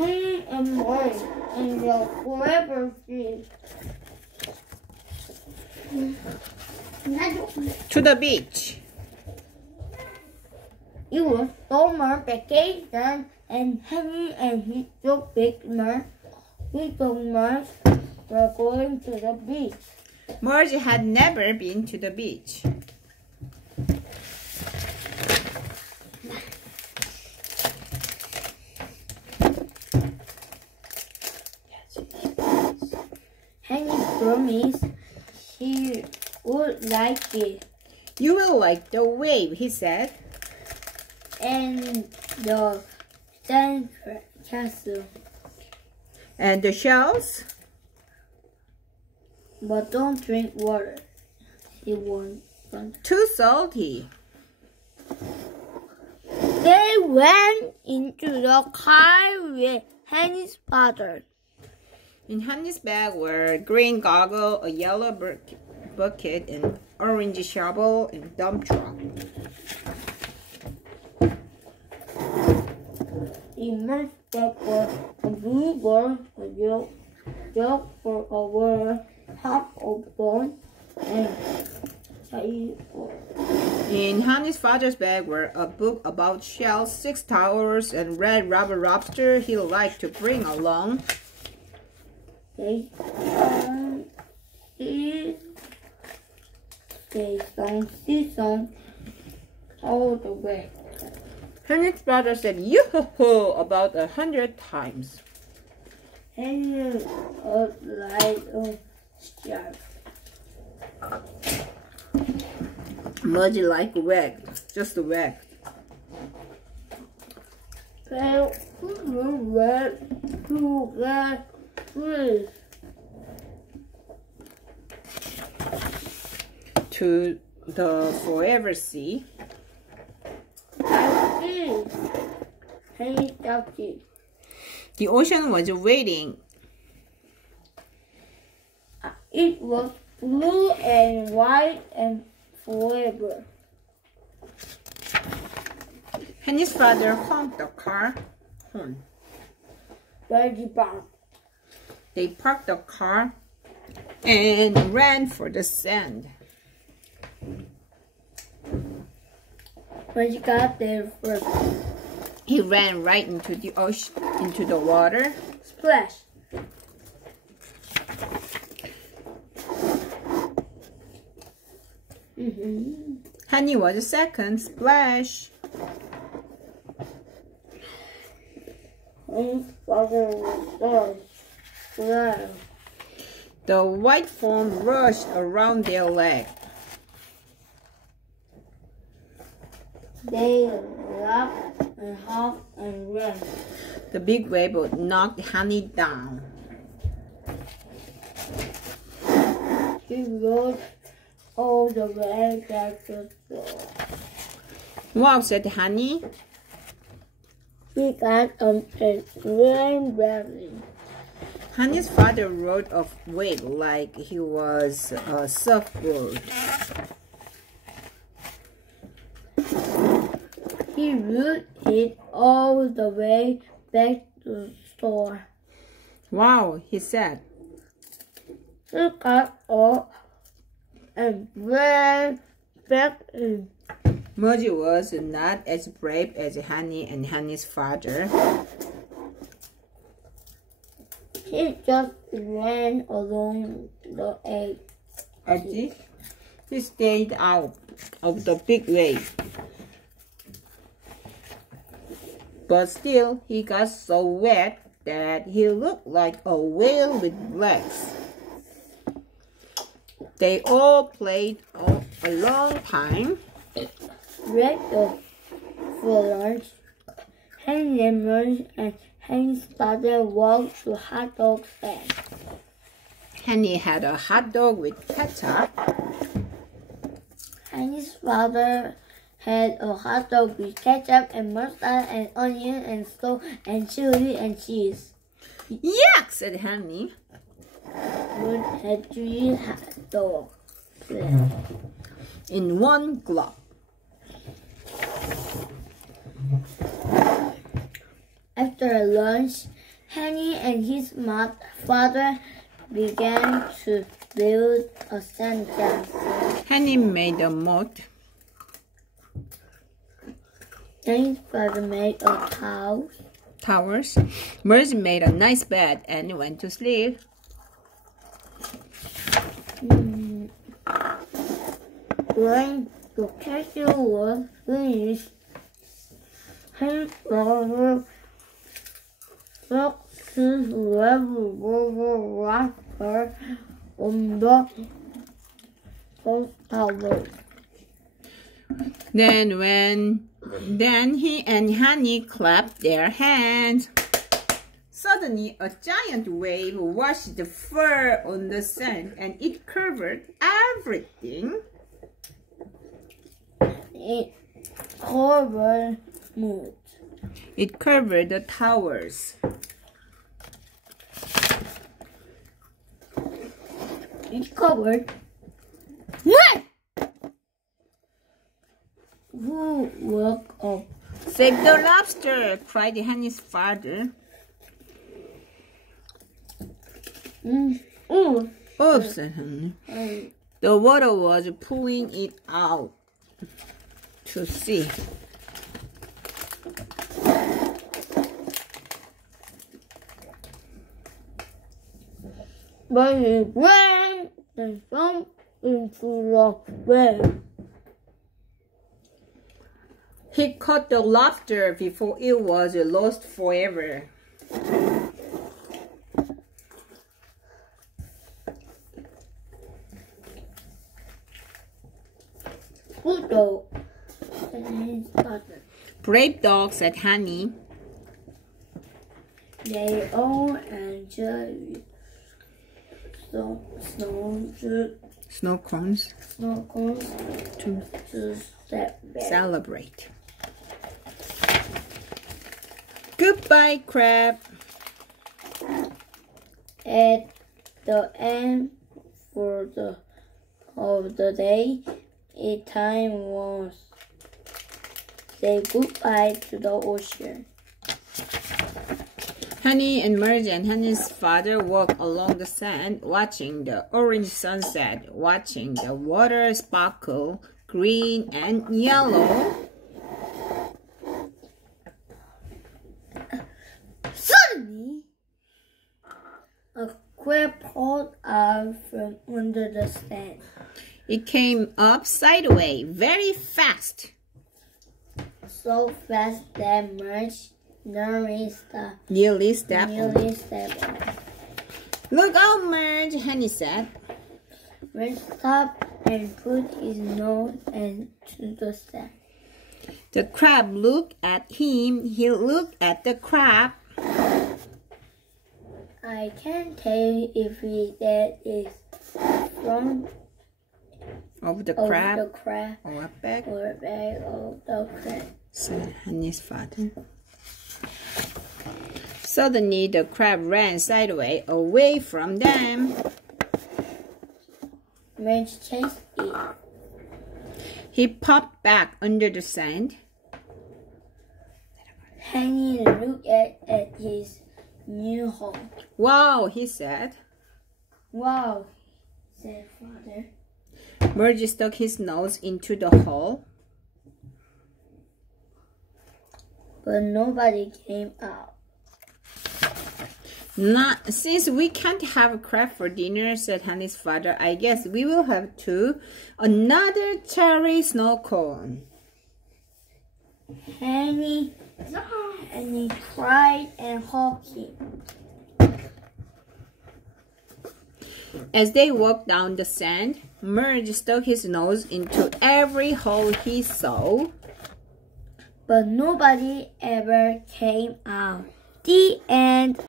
Henry and Mudge and the forever tree. To the beach. It was summer vacation and Henry and his dog Big Mudge were going to the beach. Mudge had never been to the beach. Henry promised he would like it. You will like the wave, he said. And the sand castle. And the shells? But don't drink water. He warned. Too salty. They went into the car with Henry's father. In Henry's bag were green goggle, a yellow bucket, an orange shovel, and dump truck. In Mudge's bag were a blue ball, a jug for a water, half of bone, and in Honey's father's bag were a book about shells, 6 towers, and red rubber lobster he liked to bring along. They sung all the way. Henry's brother said yoo-hoo-hoo about 100 times. Henry was like a shark. Mudge like wagged, just wagged. Well, who got free? To the forever sea. I see. Henry shouted. The ocean was waiting. It was blue and white and forever. Henry's father honked the car horn. Very bad. They parked the car and ran for the sand. When he got there first, He ran right into the ocean, into the water. splash. Honey was second, splash. Henry's father was splash. The white foam rushed around their leg. They laughed and hopped and ran. The big wave knocked Honey down. He rode all the way back to shore. Wow, said Honey. He got and ran badly. Honey's father rode a wave like he was a surfboard. He rode it all the way back to the store. Wow, he said. He got up and ran back in. Mudge was not as brave as Honey and Honey's father. He just ran along the edge. He stayed out of the big wave. But still, he got so wet that he looked like a whale with legs. They all played a long time. Breakfast for lunch. Henry and Mudge and Henry's father walked to hot dog stand. Henry had a hot dog with ketchup. Henry's father had a hot dog with ketchup and mustard and onion and salt and chili and cheese. Yuck, said Henry. Mudge had 3 hot dogs In one glove. After lunch, Henry and his father began to build a sandcastle. Henry made a moat. Henry's father made a Towers. Mudge made a nice bed and went to sleep. When the castle was finished, Henry's father took his revolver rifle on the tower. Then he and Honey clapped their hands. Suddenly, a giant wave washed the fur on the sand, and it covered everything. It covered Mudge. It covered the towers. It covered Mudge! Who woke up? Save the lobster! Cried Henry's father. Oops, said Henry. The water was pulling it out to sea. But he ran and jumped into the wave. He caught the lobster before it was lost forever. Good dog, said his father. Brave dog, said Honey. They all enjoyed Snow cones to celebrate. Goodbye, crab. At the end of the day, it time was say goodbye to the ocean. Honey and Mudge and Honey's father walked along the sand, watching the orange sunset, watching the water sparkle green and yellow. Suddenly, a crab crawled out from under the sand. It came up sideways, very fast. So fast that Mudge nearly stepped on. Look out, Mudge, Honey said. Mudge stopped and put his nose into the sand. The crab looked at him. He looked at the crab. I can't tell if that is from Of the crab or a bag of the crab, said Honey's father. Suddenly, the crab ran sideways away from them. Mudge chased it. He popped back under the sand. Henry looked at his new home. Wow, he said. Wow, said father. Mudge stuck his nose into the hole. But nobody came out. Since we can't have a crab for dinner, said Honey's father, I guess we will have another cherry snow cone. Henry cried and hugged him. As they walked down the sand, Mudge stuck his nose into every hole he saw. But nobody ever came out. The end.